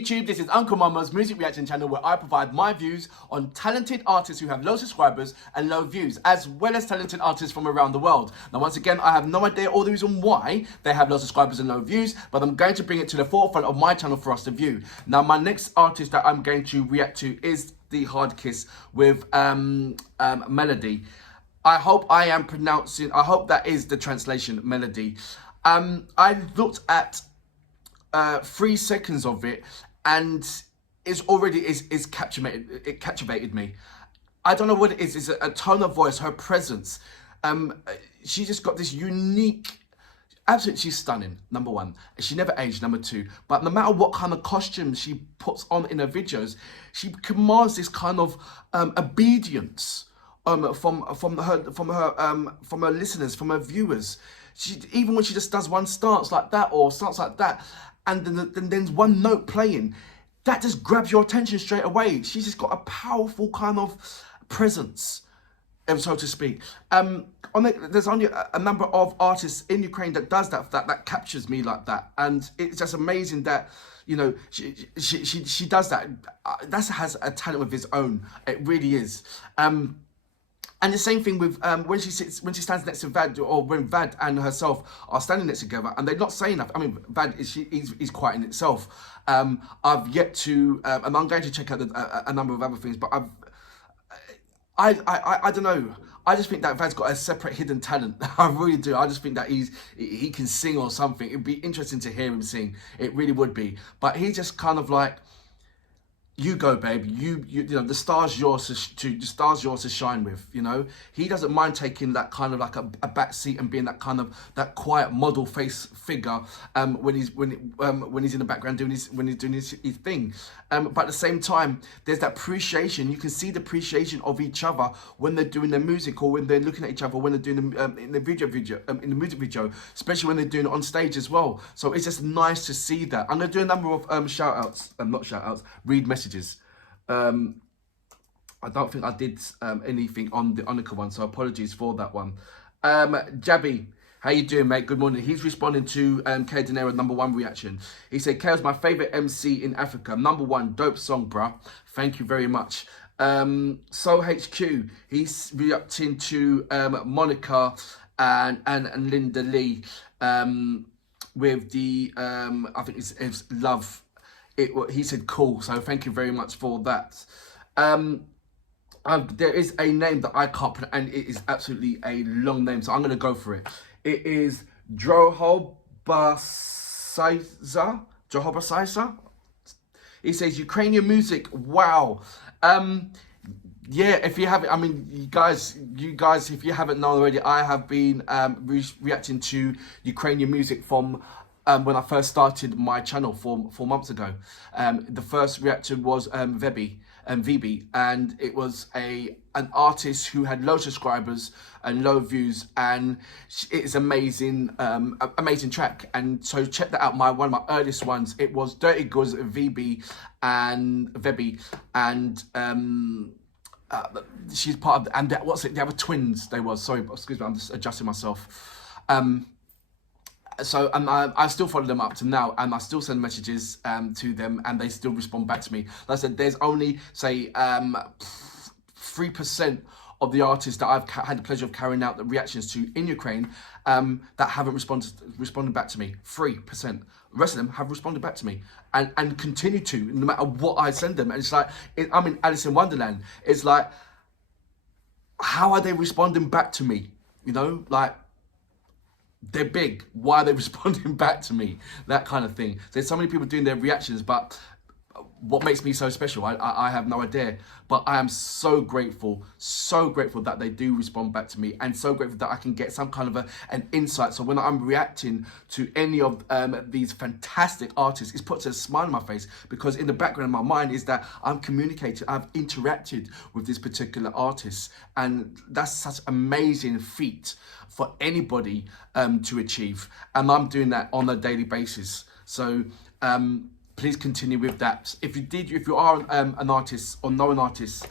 YouTube, this is Uncle Mama's music reaction channel where I provide my views on talented artists who have low subscribers and low views, as well as talented artists from around the world. Now, once again, I have no idea or the reason why they have low subscribers and low views, but I'm going to bring it to the forefront of my channel for us to view. Now, my next artist that I'm going to react to is the Hard Kiss with Melody. I hope that is the translation, Melody. I looked at 3 seconds of it, and it captivated me. I don't know what it is. It's a tone of voice, her presence. She just got this unique. Absolutely, she's stunning. Number one, she never aged. Number two, but no matter what kind of costume she puts on in her videos, she commands this kind of obedience from her listeners, from her viewers. Even when she just does one stance like that or stance like that, and then there's one note playing, that just grabs your attention straight away. She's just got a powerful kind of presence, so to speak. There's only a number of artists in Ukraine that does that captures me like that, and it's just amazing that, you know, she does that. That has a talent of its own. It really is. And the same thing with when she stands next to Vad, or when Vad and herself are standing next together, and they're not saying enough. I mean, Vad he's quiet in itself. I've yet to, and I'm going to check out a number of other things, but I don't know. I just think that Vad's got a separate hidden talent. I really do. I just think that he can sing or something. It'd be interesting to hear him sing. It really would be. But he's just kind of like, you go, babe. You know, the star's yours to shine with. You know, he doesn't mind taking that kind of like a back seat and being that quiet model face figure when he's in the background doing his thing. But at the same time, there's that appreciation. You can see the appreciation of each other when they're doing their music, or when they're looking at each other when they're doing in the music video, especially when they're doing it on stage as well. So it's just nice to see that. I'm gonna do a number of read messages. I don't think I did anything on the Onika one, so apologies for that one. Jabby, how you doing, mate? Good morning. He's responding to K Dinero #1 reaction. He said, Kale's my favourite MC in Africa. #1, dope song, bruh. Thank you very much. So HQ, he's reacting to Monica and Linda Lee with the, I think it's Love. He said cool, so thank you very much for that. There is a name that I can't pronounce, and it is absolutely a long name, so I'm going to go for it. It is Drohobasaiza. He says, Ukrainian music, wow. Yeah, if you haven't, I mean, you guys, if you haven't known already, I have been reacting to Ukrainian music from when I first started my channel 4 months ago. The first reaction was VB, and it was an artist who had low subscribers and low views, and it is amazing, amazing track. And so check that out. One of my earliest ones, it was Dirty Goods, VB and she's part of and what's it? They were twins. They was, sorry, excuse me, I'm just adjusting myself. So I still follow them up to now, and I still send messages to them, and they still respond back to me. Like I said, there's only, say, 3% of the artists that I've had the pleasure of carrying out the reactions to in Ukraine that haven't responded back to me. 3%. The rest of them have responded back to me and continue to, no matter what I send them. And it's like, I'm in Alice in Wonderland. It's like, how are they responding back to me? You know, like, they're big. Why are they responding back to me? That kind of thing. There's so many people doing their reactions, but what makes me so special, I have no idea. But I am so grateful that they do respond back to me, and so grateful that I can get some kind of an insight. So when I'm reacting to any of these fantastic artists, it puts a smile on my face, because in the background of my mind is that I'm communicating, I've interacted with this particular artist, and that's such an amazing feat for anybody to achieve, and I'm doing that on a daily basis. So please continue with that. If you are an artist or know an artist,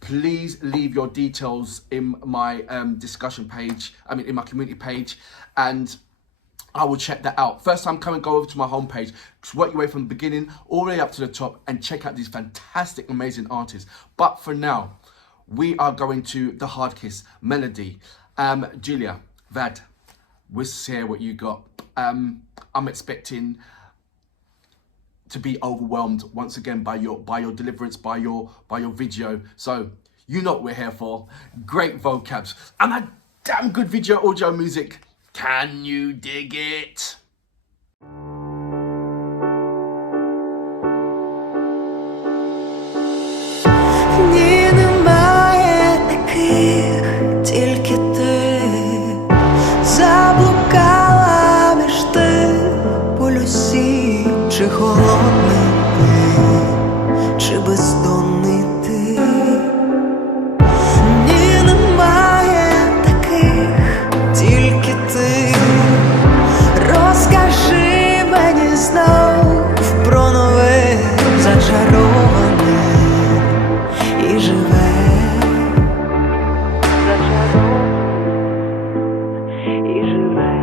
please leave your details in my discussion page. I mean, in my community page, and I will check that out. First time coming, go over to my homepage, just work your way from the beginning all the way up to the top and check out these fantastic, amazing artists. But for now, we are going to the Hard Kiss Melody. Julia, Vad, let's hear what you got. I'm expecting to be overwhelmed once again by your deliverance, by your video. So you know what we're here for. Great vocabs and a damn good video audio music. Can you dig it? Ні, немає таких, тільки ти заблукала між тим полюсі, чи холодний ти, чи бездонний ти. Ні, немає таких, тільки ти. Розкажи мені знов про нове зачароване і живе, і живе.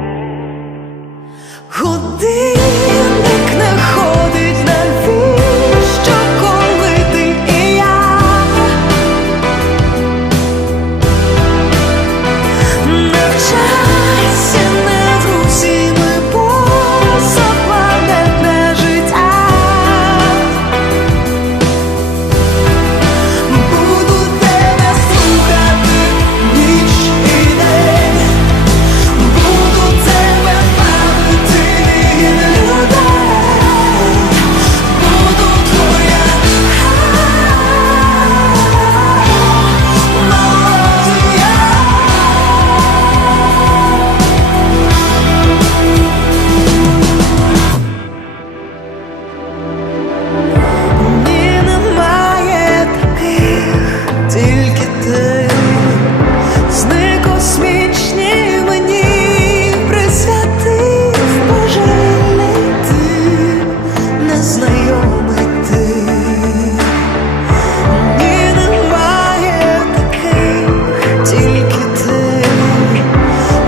Годинник не ходить, навіщо, коли ти і я? Не в часі, не в русі, ми позапланетне життя. Буду тебе слухати ніч і день, буду тебе бавити від людей, буду твоя мелодія. Ні, немає таких, тільки ти. Сни космічні мені присвятив божевільний ти, незнайомий ти. Ні, немає таких, тільки ти.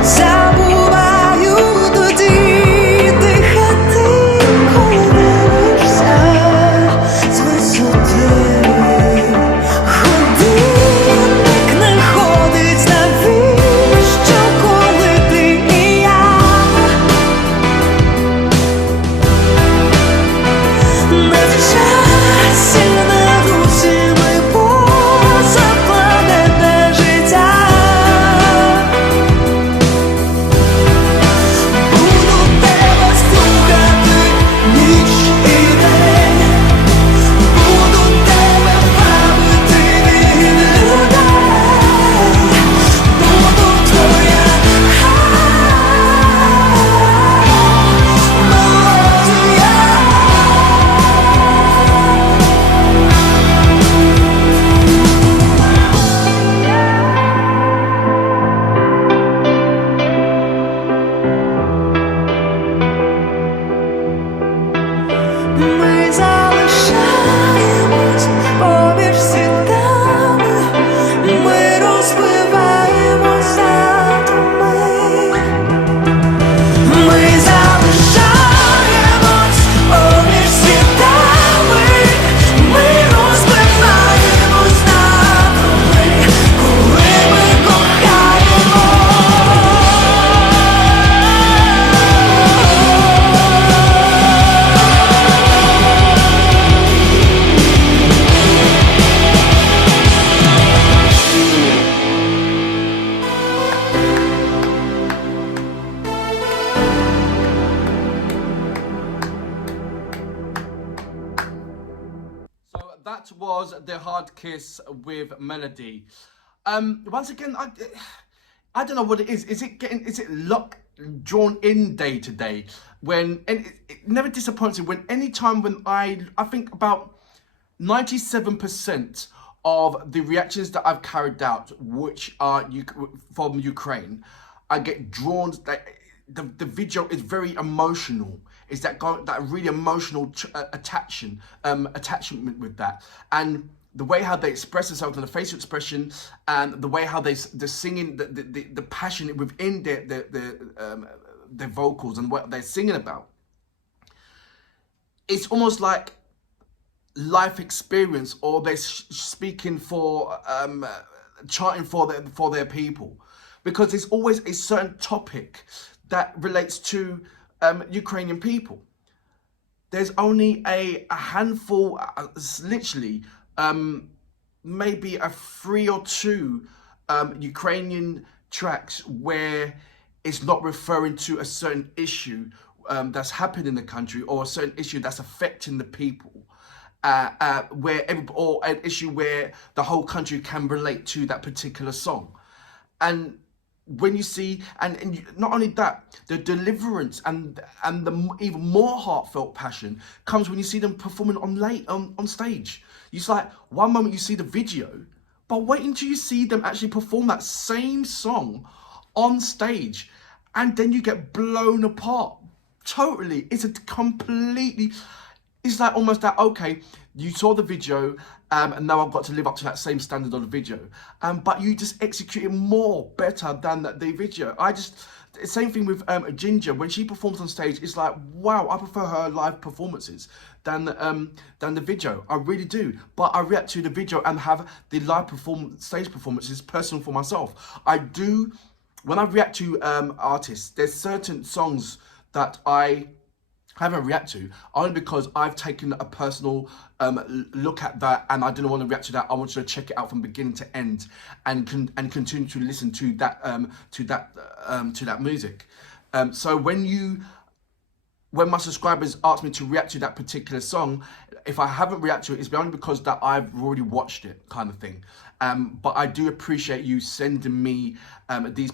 Забуваю тоді дихати, коли дивишся з висоти. Годинник не ходить, навіщо, коли ти і я? Не в часі, не в русі, ми позапланетне життя. Буду тебе слухати ніч і день, буду тебе бавити від людей, буду твоя мелодія. Ми залишаємось поміж світами, ми розбиваємось атоми. Ми залишаємось поміж світами, ми розбиваємось атоми, коли ми кохаємо. So that was the Hard Kiss with Melody. Once again, I don't know what it is. Is it lock drawn in day to day? And it never disappoints me when any time when I think about 97% of the reactions that I've carried out, which are from Ukraine, I get drawn. The video is very emotional. It's that really emotional attachment with that, and the way how they express themselves, and the facial expression, and the way how the singing, the passion within their vocals and what they're singing about. It's almost like life experience, or they're speaking for, chanting for their people, because there's always a certain topic that relates to Ukrainian people. There's only a handful, literally, maybe a 3 or 2 Ukrainian tracks where it's not referring to a certain issue that's happened in the country, or a certain issue that's affecting the people, or an issue where the whole country can relate to that particular song. And when you see, and not only that, the deliverance and the even more heartfelt passion comes when you see them performing on stage. It's like, one moment you see the video, but wait until you see them actually perform that same song on stage, and then you get blown apart totally. It's like almost that, okay, you saw the video, and now I've got to live up to that same standard on the video, but you just execute it better than the video. Same thing with Ginger. When she performs on stage, it's like, wow, I prefer her live performances than the video. I really do. But I react to the video and have the live stage performances personal for myself. I do, when I react to artists, there's certain songs that I haven't react to, only because I've taken a personal look at that, and I didn't want to react to that. I wanted to check it out from beginning to end, and continue to listen to that music. So when my subscribers ask me to react to that particular song, if I haven't reacted to it, it's only because that I've already watched it, kind of thing. But I do appreciate you sending me these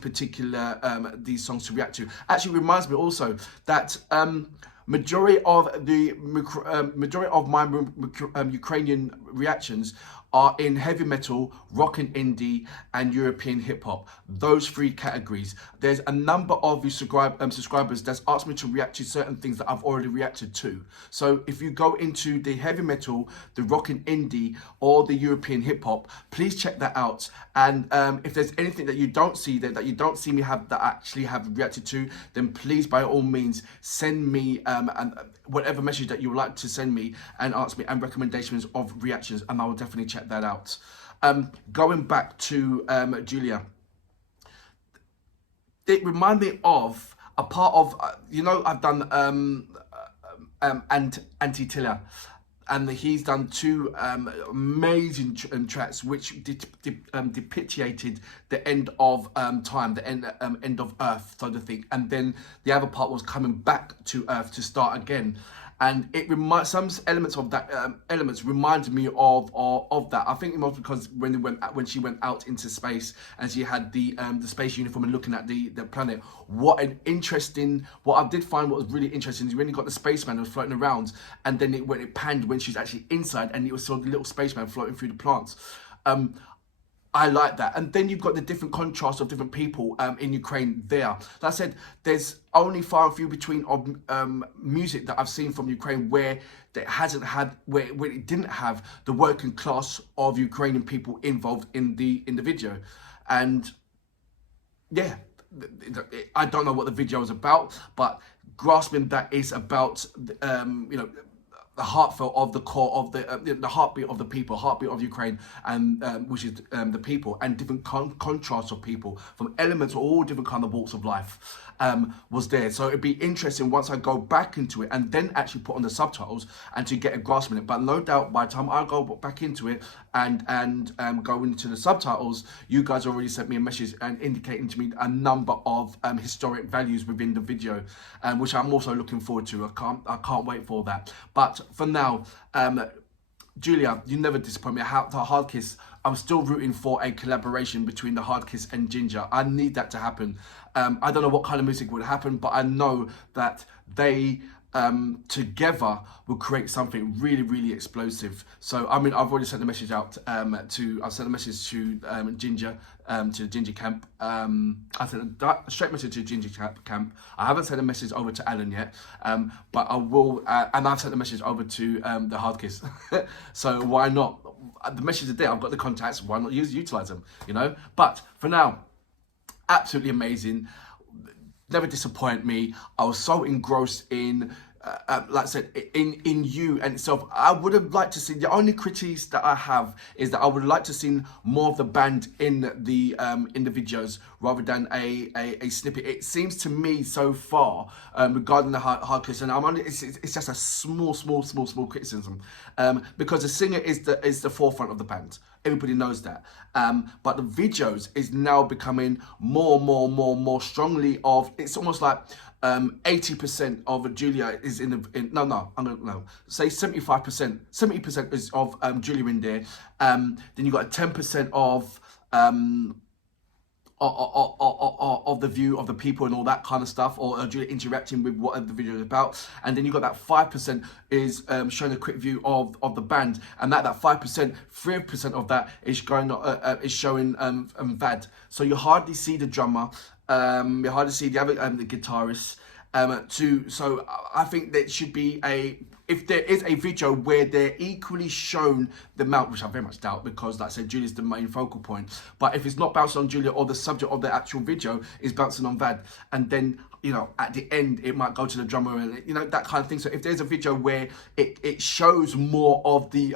songs to react to. Actually, it reminds me also that majority of my Ukrainian reactions are in heavy metal, rock and indie, and European hip hop. Those 3 categories. There's a number of subscribers that's asked me to react to certain things that I've already reacted to. So if you go into the heavy metal, the rock and indie, or the European hip hop, please check that out. And if there's anything that you don't see that you don't see me that I actually have reacted to, then please, by all means, send me whatever message that you would like to send me, and ask me and recommendations of reactions, and I will definitely check that out. Going back to Julia, it reminded me of a part of, I've done Anti-Tiller, and he's done 2 amazing tracks which depicted the end of time, the end of Earth, so to think, and then the other part was coming back to Earth to start again. And it some elements of that reminded me of that. I think it was because when she went out into space and she had the space uniform and looking at the planet. What I did find what was really interesting is when you got the spaceman who was floating around, and then it panned when she's actually inside, and you saw the little spaceman floating through the plants. I like that. And then you've got the different contrasts of different people in Ukraine there. Like I said, there's only far and few between of music that I've seen from Ukraine where it didn't have the working class of Ukrainian people involved in the video. And yeah, I don't know what the video is about, but grasping that is about the heartfelt of the core of the heartbeat of the people, heartbeat of Ukraine, and which is the people, and different contrasts of people from elements of all different kind of walks of life was there. So it'd be interesting once I go back into it and then actually put on the subtitles and to get a grasp in it. But no doubt by the time I go back into it and go into the subtitles, you guys already sent me a message and indicating to me a number of historic values within the video, which I'm also looking forward to. I can't wait for that. But for now, Julia, you never disappoint me. The HARDKISS, I'm still rooting for a collaboration between the HARDKISS and Ginger. I need that to happen. I don't know what kind of music would happen, but I know that they together will create something really, really explosive. So I mean, I've already sent a message out I've sent a message to Ginger, to the Ginger camp. I sent a straight message to Ginger camp. I haven't sent a message over to Alan yet, but I will, and I've sent a message over to the HARDKISS. So why not? The message is there. I've got the contacts. Why not utilize them? But for now, absolutely amazing. never disappoint me. I was so engrossed in, like I said, in you and itself. I would have liked to see, the only critiques that I have is that I would like to see more of the band in the videos rather than a snippet. It seems to me so far, regarding the HARDKISS, and it's just a small criticism, because the singer is the forefront of the band. Everybody knows that. But the videos is now becoming more strongly of, it's almost like 80% of Julia is I'm gonna say 75%. 70% is of Julia in there. Then you got 10% of the view of the people and all that kind of stuff, or Julia interacting with what the video is about, and then you got that 5% is showing a quick view of the band, and that 5%, 3% of that is going is showing Vad. So you hardly see the drummer, you hardly see the other the guitarist. So I think that should be if there is a video where they're equally shown the mount, which I very much doubt, because like I said, Julia's the main focal point. But if it's not bouncing on Julia, or the subject of the actual video is bouncing on Vad, and then, you know, at the end it might go to the drummer, and you know, that kind of thing. So if there's a video where it shows more of the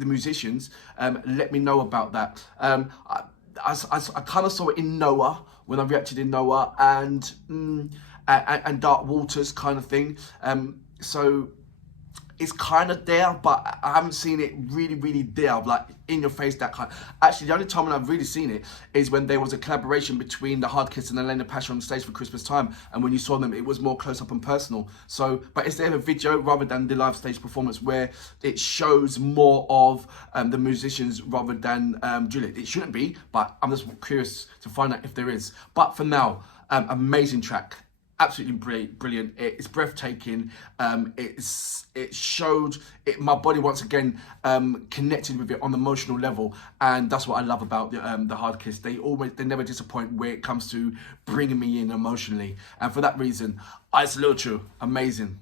musicians, let me know about that. I kind of saw it in Noah when I reacted in Noah, and Dark Waters kind of thing. So it's kind of there, but I haven't seen it really there, like in your face, that kind. Actually, the only time when I've really seen it is when there was a collaboration between the HARDKISS and Elena Pasha on stage for Christmas time, and when you saw them, it was more close up and personal. So, but is there a video rather than the live stage performance where it shows more of the musicians rather than Juliet? It shouldn't be, but I'm just curious to find out if there is. But for now, amazing track. Absolutely brilliant. It's breathtaking. It showed it. My body once again connected with it on the emotional level, and that's what I love about the HARDKISS. They never disappoint when it comes to bringing me in emotionally, and for that reason, I salute you. Amazing.